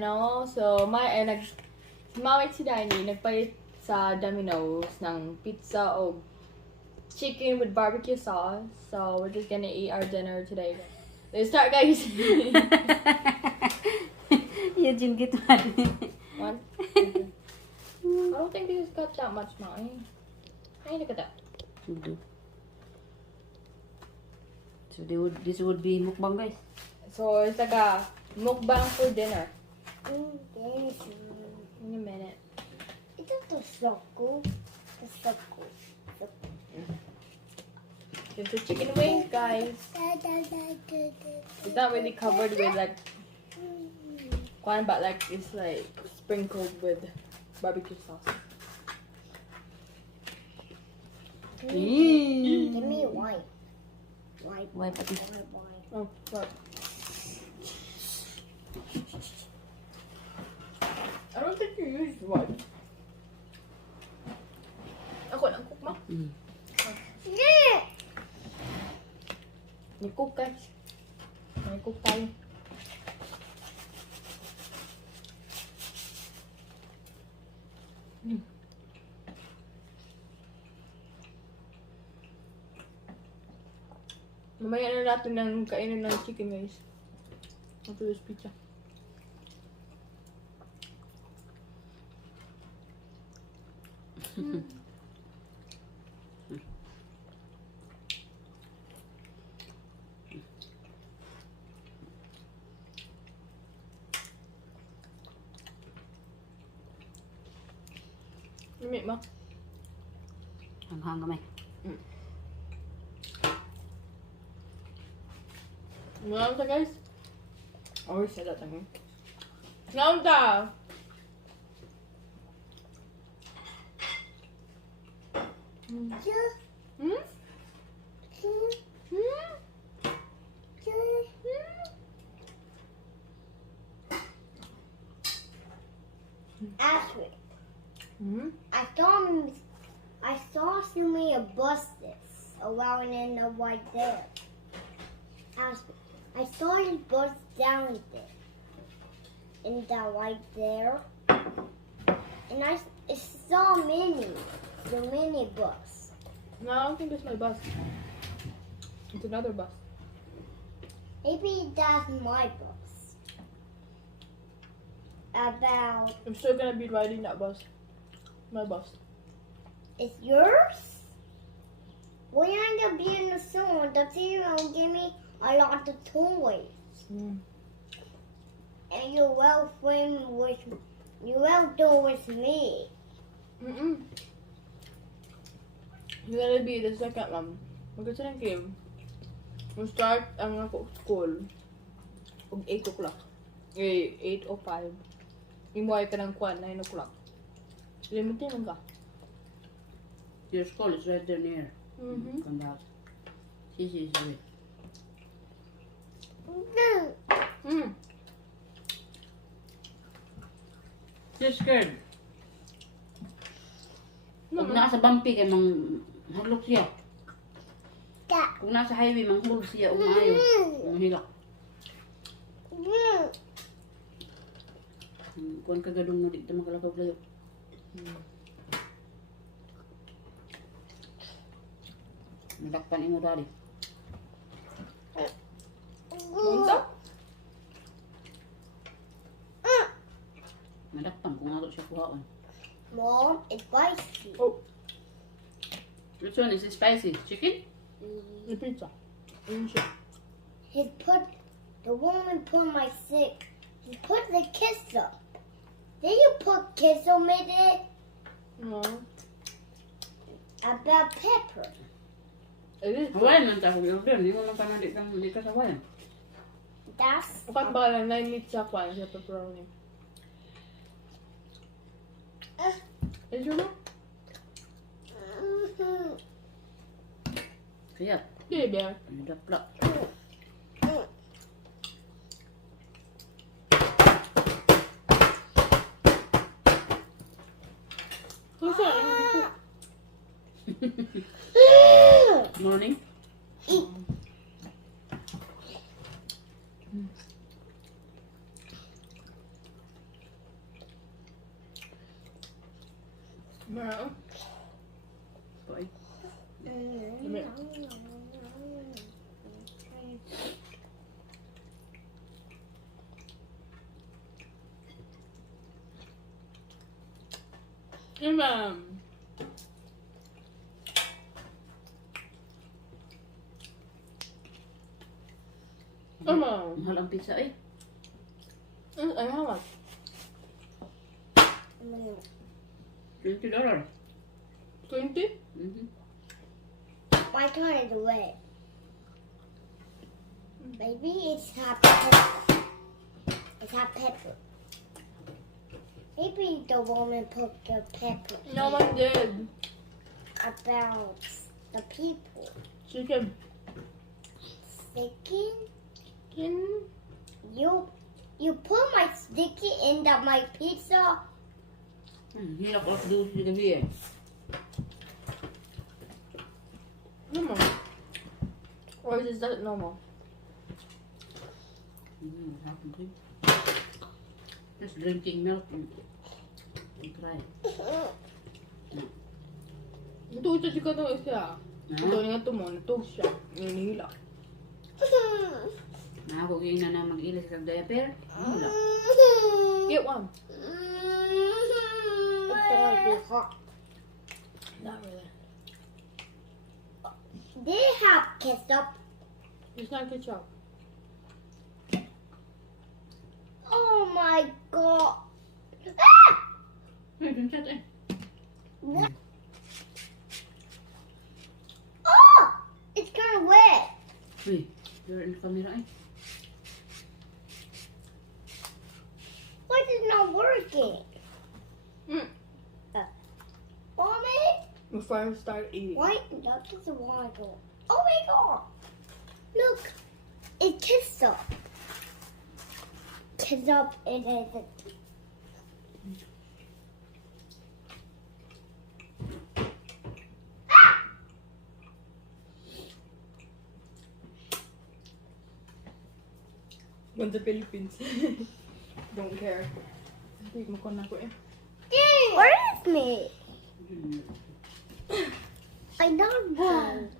Domino. So, si Mama at si Danny nagpalit sa Domino's ng pizza o chicken with barbecue sauce. So, we're just gonna eat our dinner today. Let's start, guys. Ya Jim gitu kan. One. Okay. I don't think this got that much, Mommy. Hey, look at that. So this would be mukbang, guys. So, it's like a mukbang for dinner. In a minute. Ito to soko. Soko. It's a chicken wings, guys. It's not really covered with like corn, but like it's like sprinkled with barbecue sauce. Give me white. Why pati? Oh, what? I don't think you used one. Ako lang cook mo. May cook, guys. May cook tayo. Mamaya na natin ng kainin ng chicken, guys. After this pizza. Limit mo. Hanghang kamay. Ngayon ta, guys. I always say that thing. Ngayon ta! Hmm? Ashwick. Hmm? I saw so many buses around in the white there. Ashwick. I saw his bus down there. In the white there. And I saw the mini bus. No, I don't think it's my bus. It's another bus. Maybe that's my bus. About, I'm still gonna be riding that bus. My bus. it's yours? We're gonna be in the soon. The team will give me a lot of toys. And you will do with me. You're gonna be the second one. Magkasa ng game. We'll start ang ako school. Og 8 o'clock. 8:05. Imuhay ka ng kwan, 9 o'clock. Limitin lang ka. Your school is right there near. Mm-hmm. Come back. She. She's scared. Kung nasa bumpy kay manghulog siya. Kung nasa highway manghulog siya, umayo. Mahilak. Kung kagadong na dito makalakaw-layo. Nalakpan imo dali. Bunsa? Nalakpan kung ato siya kuhaon. Mom, it's spicy. Oh, Which one is it spicy? Chicken? the pizza. Siya. The woman put my sick. He put the ketchup. Then you put ketchup in it. No. About pepper. It is. Hawaiian man ta ko order. Hindi mo man pa di ka sa Hawaiian. That's Bukan ba lang 9 meat sa kwan sa pepperoni. Is your mom? Kaya, Yeah, yeah. daplak. Who's that? Morning. Meron. Ito ay. Ma'am. Ma'am. Mahal ang pizza ay. Ay, how much? $20. 20? My turn is red. Maybe it's hot pepper. It's hot pepper. Maybe the woman put the pepper No one did. about the people. Chicken. Sticky? Chicken. You put my sticky in my pizza? Hirap ako doon sa gabi eh. Normal. Or is that normal? Hapon ko. Just drinking milk and try. Ito siya si katong isa. Ito nga ito mo. Ito siya. Ninihila. Ako kayo na mag-ilis sa diaper. Wala. Get one. It's going to be hot. Not really. They have ketchup. It's not ketchup. Oh my god. Ah! Ay, dun chat eh. What? Oh! It's kind of wet. Uy, you're in the camera eh. Why is it not working? Mommy? Before I start eating. Why? That doesn't want to go. Oh my god. Look. It's ketchup. Ketchup in it. Went to Philippines. Don't care. Hindi mo ko na ko eh. Where is me? I don't know.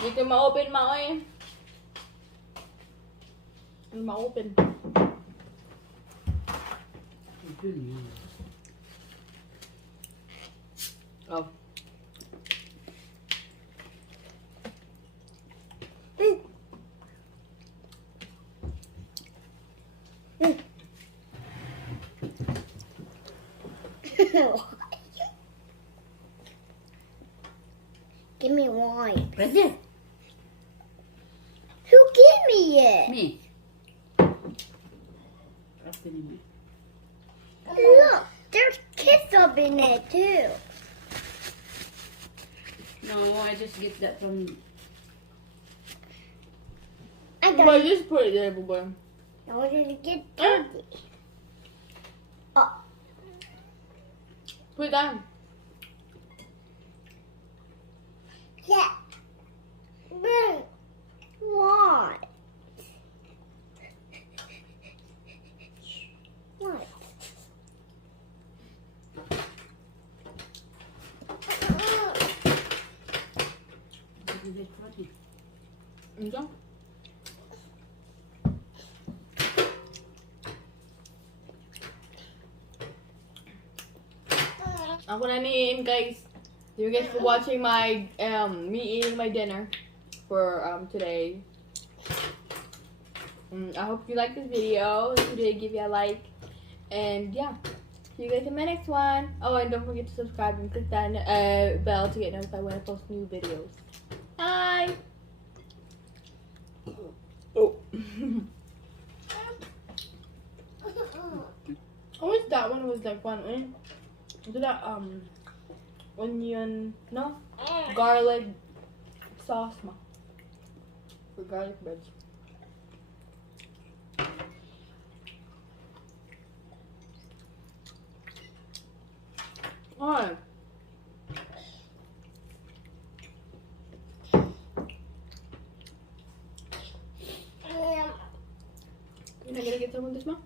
Hindi ko ma-open ma eh. Hindi ma-open. Oh. Give me wine. Present. Who gave me it? Me. Open mo. Look, there's ketchup in it too. No, I just get that from... I Boy, got just put it there, boy. I wanted to get dirty. Oh, Put it down. yeah. But what? What? Ito? Ako na niin, guys. Thank you guys for watching my me eating my dinner for today. I hope you liked this video. If you did, give it a like. And yeah, see you guys in my next one. Oh, and don't forget to subscribe and click that bell to get notified when I post new videos. Bye. Oh. I wish that one was like one. Do that onion, no, garlic sauce ma for garlic breads. Why? You're not gonna get some of this, ma?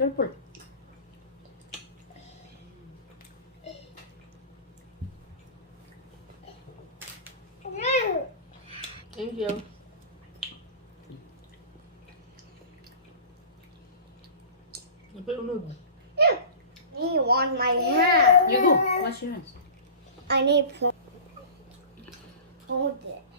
Careful. Thank you. Sampai unod. You want my hand? You go. Wash your hands. I need to hold it.